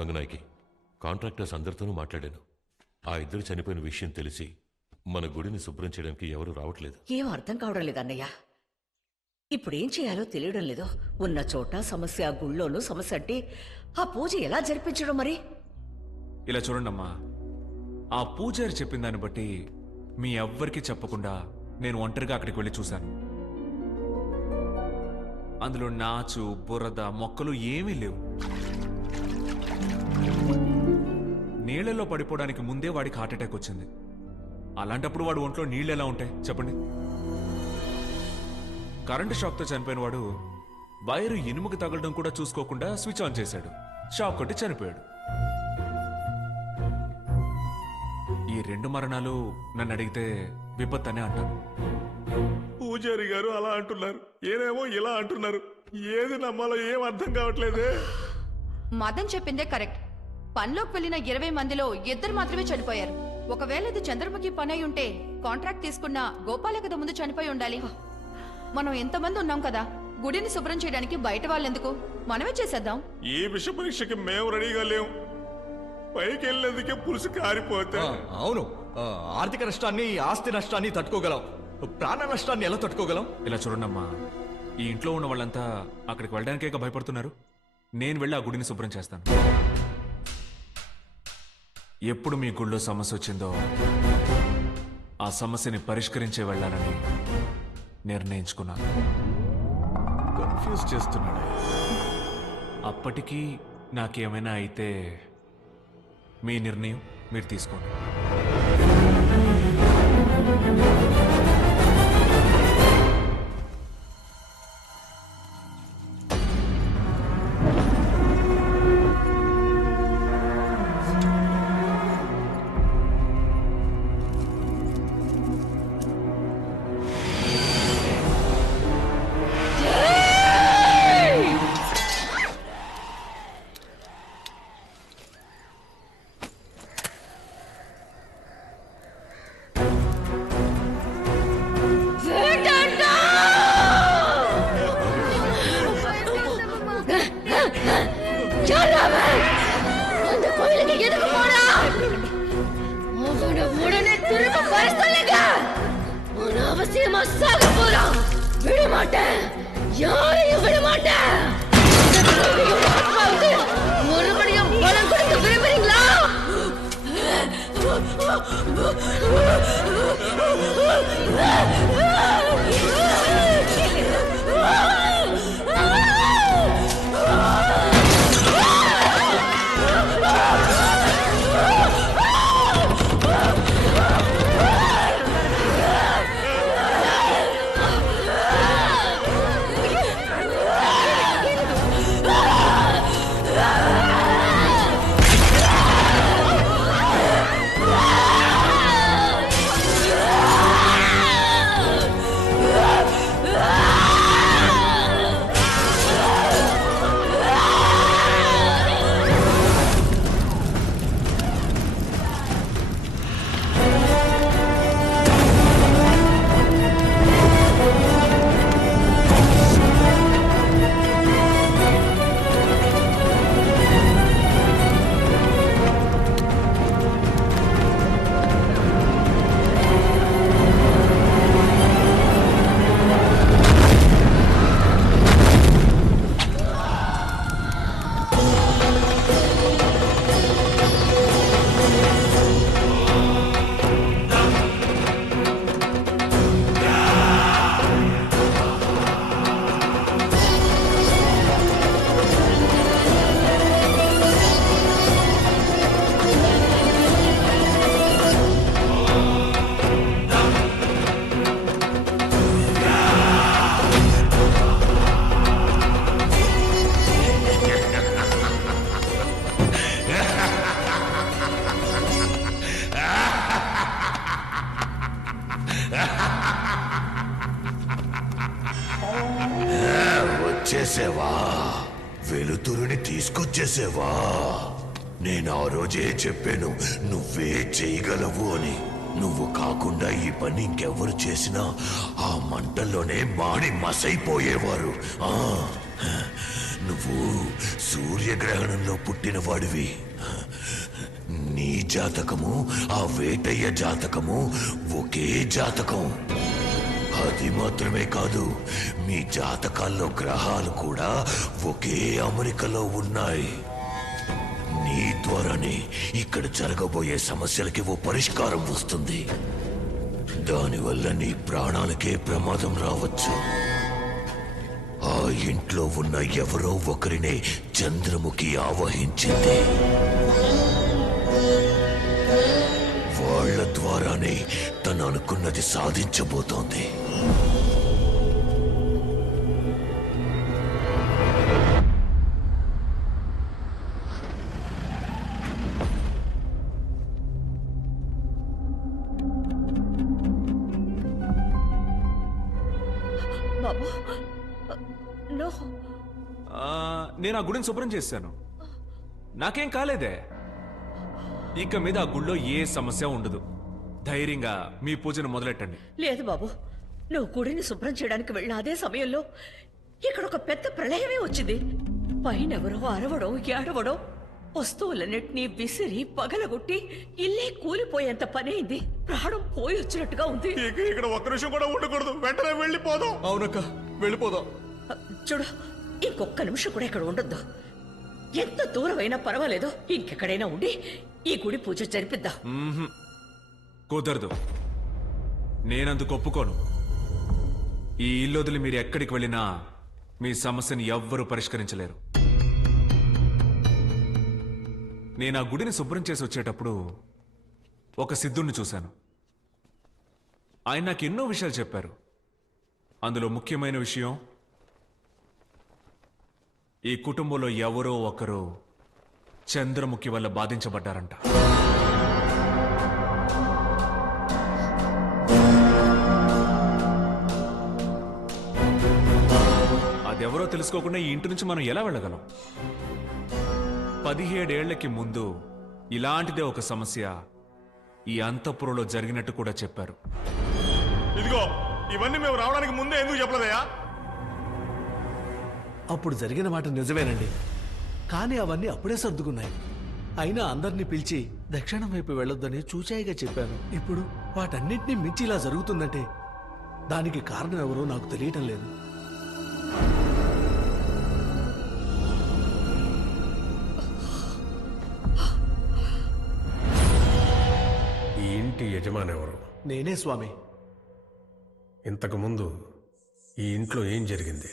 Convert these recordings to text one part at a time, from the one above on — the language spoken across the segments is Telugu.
రంగనాయకి, కాంట్రాక్టర్స్ అందరితోనూ మాట్లాడాను. ఆ ఇద్దరు చనిపోయిన విషయం తెలిసి మన గుడిని శుభ్రం చేయడానికి ఎవరు రావట్లేదు. ఏం అర్థం కావడం లేదు అన్నయ్య. ఇప్పుడేం చేయాలో తెలియడం లేదు. ఉన్న చోట సమస్య, గుళ్ళోనూ సమస్య అంటే ఆ పూజ ఎలా జరిపించడం మరి? ఇలా చూడండమ్మా, ఆ పూజారి చెప్పిన దాన్ని బట్టి మీ ఎవ్వరికీ చెప్పకుండా నేను ఒంటరిగా అక్కడికి వెళ్ళి చూశాను. అందులో నాచు, బురద, మొక్కలు ఏమీ లేవు. నీళ్లలో పడిపోవడానికి ముందే వాడికి హార్ట్అటాక్ వచ్చింది. అలాంటప్పుడు వాడు ఒంట్లో నీళ్ళు ఎలా ఉంటాయి చెప్పండి? కరెంటు షాక్తో చనిపోయిన వాడు వైరు ఇనుముకి తగలడం కూడా చూసుకోకుండా స్విచ్ ఆన్ చేశాడు. షాక్ కొట్టి చనిపోయాడు. ఈ 2 మరణాలు నన్ను అడిగితే విపత్తనే అంటాను. పూజారి గారు అలా అంటున్నారు, ఏనేమో ఇలా అంటున్నారు. ఏది నమ్మాలో ఏం అర్థం కావట్లేదే. మదన్ చెప్పిందే కరెక్ట్. పనిలోకి వెళ్ళిన 20 మందిలో 2 మాత్రమే చనిపోయారు. ఒకవేళ ఇది చంద్రముఖి పని అయి ఉంటే కాంట్రాక్ట్ తీసుకున్న గోపాలే కదా ముందు చనిపోయి ఉండాలి. మనం ఎంతమంది ఉన్నాం కదా, గుడిని శుభ్రం చేయడానికి బయట వాళ్ళెందుకు, మనమే చేసేద్దాం. ఈ విష పరీక్షకి మేము రెడీగా లేవు. పైకి వెళ్ళేందుకే పులుసు కారిపోతే. అవును, ఆర్థిక నష్టాన్ని, ఆస్తి నష్టాన్ని తట్టుకోగలం, ప్రాణ నష్టాన్ని ఎలా తట్టుకోగలం? ఇలా చూడండమ్మా, ఈ ఇంట్లో ఉన్న వాళ్ళంతా అక్కడికి వెళ్ళడానికే భయపడుతున్నారు. నేను వెళ్ళి ఆ గుడిని శుభ్రం చేస్తాను. ఎప్పుడు మీ గుళ్ళో సమస్య వచ్చిందో ఆ సమస్యని పరిష్కరించే వెళ్ళాలని నిర్ణయించుకున్నాను. కన్ఫ్యూజ్ చేస్తున్నాడు. అప్పటికీ నాకేమైనా అయితే మీ నిర్ణయం మీరు తీసుకోండి. யாரையும் விட மாட்டேன். மறுபடியும் பலம் கொடுக்க விரும்புறீங்களா? వచ్చేసేవా? వెలుతురుని తీసుకొచ్చేసేవా? నేను ఆ రోజే చెప్పాను నువ్వే చేయగలవు అని. నువ్వు కాకుండా ఈ పని ఇంకెవరు చేసినా ఆ మంటల్లోనే మాడి మసైపోయేవారు. నువ్వు సూర్య సూర్యగ్రహణంలో పుట్టిన వాడివి. నీ జాతకము ఆ వేటయ్య జాతకము ఒకే జాతకం. అది మాత్రమే కాదు, మీ జాతకాల్లో గ్రహాలు కూడా ఒకే అమరికలో ఉన్నాయి. నీ ద్వారానే ఇక్కడ జరగబోయే సమస్యలకి ఓ పరిష్కారం వస్తుంది. దానివల్ల నీ ప్రాణాలకే ప్రమాదం రావచ్చు. ఆ ఇంట్లో ఉన్న ఎవరో ఒకరినే చంద్రముఖి ఆవహించింది. వాళ్ళ ద్వారానే తను అనుకున్నది సాధించబోతోంది. బాబు నో. నేను ఆ గుడిని శుభ్రం చేశాను, నాకేం కాలేదే. ఇక మీద ఆ గుళ్ళో ఏ సమస్య ఉండదు. ధైర్యంగా మీ పూజను మొదలెట్టండి. లేదు బాబు, నువ్వు గుడిని శుభ్రం చేయడానికి వెళ్ళిన అదే సమయంలో ఇక్కడ ఒక పెద్ద ప్రళయమే వచ్చింది. పైనెవరో అరవడం ఏడవడం, వస్తువులన్నిటినీ విసిరి పగలగొట్టి ఇల్లే కూలిపోయేంత పని అయింది. ప్రాణం పోయి వచ్చినట్టుగా ఉంది. ఇక్కడ ఒక్క నిమిషం కూడా ఉండకూడదు, వెంటనే వెళ్ళిపోదాం. అవునక్క, వెళ్ళిపోదాం. చూడు, ఇంకొక్క నిమిషం కూడా ఇక్కడ ఉండొద్దు. ఎంత దూరం అయినా పర్వాలేదు, ఇంకెక్కడైనా ఉండి ఈ గుడి పూజ జరిపిద్దాం. కుదరదు, నేనందుకు ఒప్పుకోను. ఈ ఇల్లు వదిలి మీరు ఎక్కడికి వెళ్ళినా మీ సమస్యను ఎవ్వరూ పరిష్కరించలేరు. నేను ఆ గుడిని శుభ్రం చేసి వచ్చేటప్పుడు ఒక సిద్ధుణ్ణి చూశాను. ఆయన నాకు ఎన్నో విషయాలు చెప్పారు. అందులో ముఖ్యమైన విషయం, ఈ కుటుంబంలో ఎవరో ఒకరు చంద్రముఖి వల్ల బాధించబడ్డారంట. అదెవరో తెలుసుకోకుండా ఈ ఇంటి నుంచి మనం ఎలా వెళ్ళగలం? 17 ఏళ్లకి ముందు ఇలాంటిదే ఒక సమస్య ఈ అంతఃపురంలో జరిగినట్టు కూడా చెప్పారు. ఇదిగో, ఇవన్నీ మేము రావడానికి ముందే ఎందుకు చెప్పలేదయ్యా? అప్పుడు జరిగిన మాట నిజమేనండి, కానీ అవన్నీ అప్పుడే సర్దుకున్నాయి. అయినా అందరినీ పిలిచి దక్షిణం వైపు వెళ్ళొద్దని చూచాయిగా చెప్పాను. ఇప్పుడు వాటన్నిటినీ మించి ఇలా జరుగుతుందంటే దానికి కారణం ఎవరో నాకు తెలియటం లేదు. ఈ ఇంటి యజమాని ఎవరు? నేనే స్వామి. ఇంతకుముందు ఈ ఇంట్లో ఏం జరిగింది?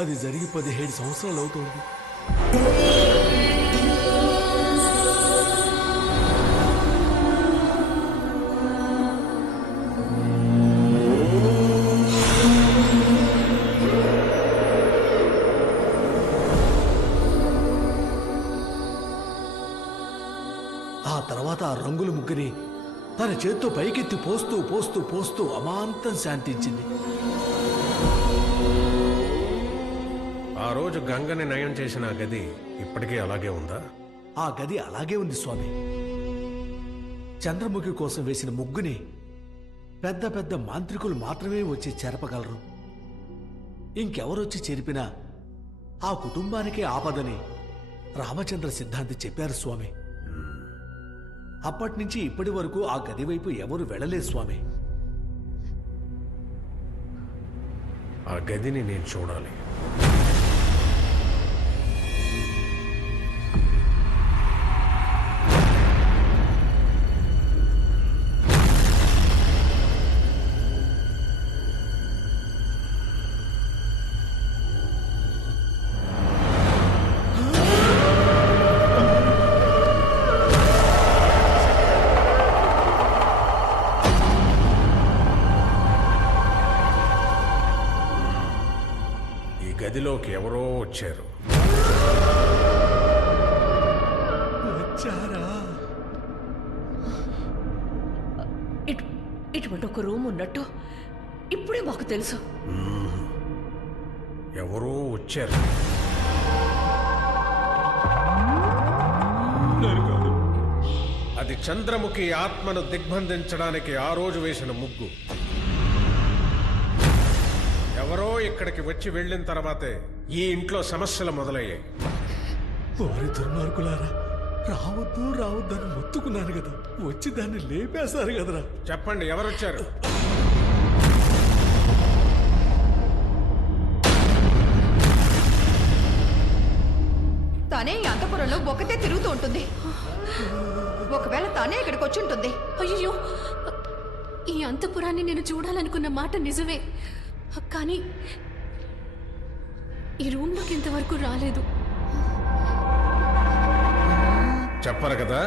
అది జరిగి 17 సంవత్సరాలు అవుతుంది. ఆ తర్వాత ఆ రంగుల ముగ్గుని తన చేత్తో పైకెత్తి పోస్తూ పోస్తూ పోస్తూ అమాంతం శాంతించింది. ఆ రోజు గంగని నయం చేసిన ఆ గది ఇప్పటికీ అలాగే ఉందా? ఆ గది అలాగే ఉంది స్వామి. చంద్రముఖి కోసం వేసిన ముగ్గుని పెద్ద పెద్ద మాంత్రికులు మాత్రమే వచ్చి చెరపగలరు. ఇంకెవరొచ్చి చెరిపినా ఆ కుటుంబానికే ఆపదని రామచంద్ర సిద్ధాంతి చెప్పారు స్వామి. అప్పటినుంచి ఇప్పటి వరకు ఆ గది వైపు ఎవరు వెళ్ళలేదు స్వామి. ఆ గదిని నేను చూడాలి. గదిలోకి ఎవరో వచ్చారు. ఇటువంటి ఒక రూమ్ ఉన్నట్టు ఇప్పుడే మాకు తెలుసు. ఎవరో వచ్చారు. అది చంద్రముఖి ఆత్మను దిగ్బంధించడానికి ఆ రోజు వేసిన ముగ్గు. ఎవరో ఇక్కడికి వచ్చి వెళ్ళిన తర్వాతే ఈ ఇంట్లో సమస్యలు మొదలయ్యాయి. ఓరి దుర్మార్గులారా, రావద్దు రావద్దని మొత్తుకున్నాను కదా, వచ్చి దాన్ని లేపేశారు కదరా. చెప్పండి, ఎవరొచ్చారు? తనే ఈ అంతపురంలో ఒకతే తిరుగుతూ ఉంటుంది. ఒకవేళ తనే ఇక్కడికి వచ్చి ఉంటుంది. అయ్యో, ఈ అంతపురాన్ని నేను చూడాలనుకున్న మాట నిజమే, కానీ ఈ రూమ్లోకి ఇంతవరకు రాలేదు. చెప్పరు కదా,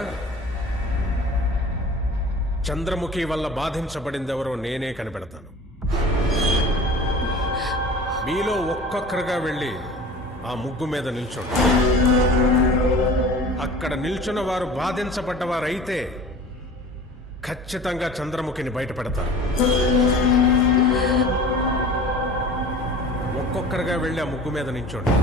చంద్రముఖి వల్ల బాధించబడిందెవరో నేనే కనిపెడతాను. మీలో ఒక్కొక్కరుగా వెళ్ళి ఆ ముగ్గు మీద నిల్చోండి. అక్కడ నిల్చున్న వారు బాధించబడ్డవారైతే ఖచ్చితంగా చంద్రముఖిని బయటపెడతారు. ఒక్కొక్కరుగా వెళ్ళి ఆ ముగ్గు మీద నిల్చోండి.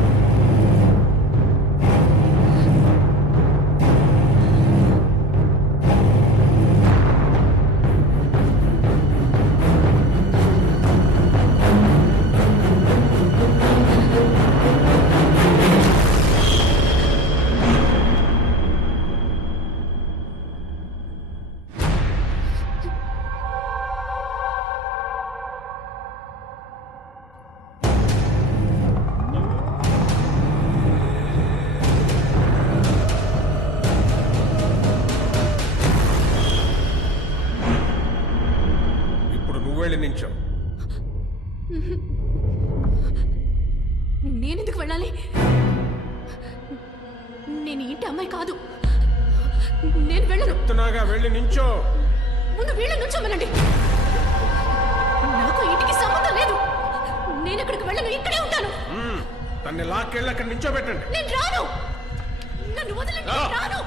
వెళ్ళి నించో. నేనెందుకు వెళ్ళాలి? నేను ఇంటి అమ్మాయి కాదు, నేను వెళ్ళను. చెప్తున్నాగా, వెళ్ళి నించో. ముందు వీళ్ళ నుంచోమనండి. నాకు ఇంటికి సంబంధం లేదు. నేను ఎక్కడికి వెళ్ళను, ఇక్కడే ఉంటాను. తన్ని లాక్కెళ్ళి అక్కడ నించోబెట్టండి. నేను రాను, నన్ను వదలండి, రాను.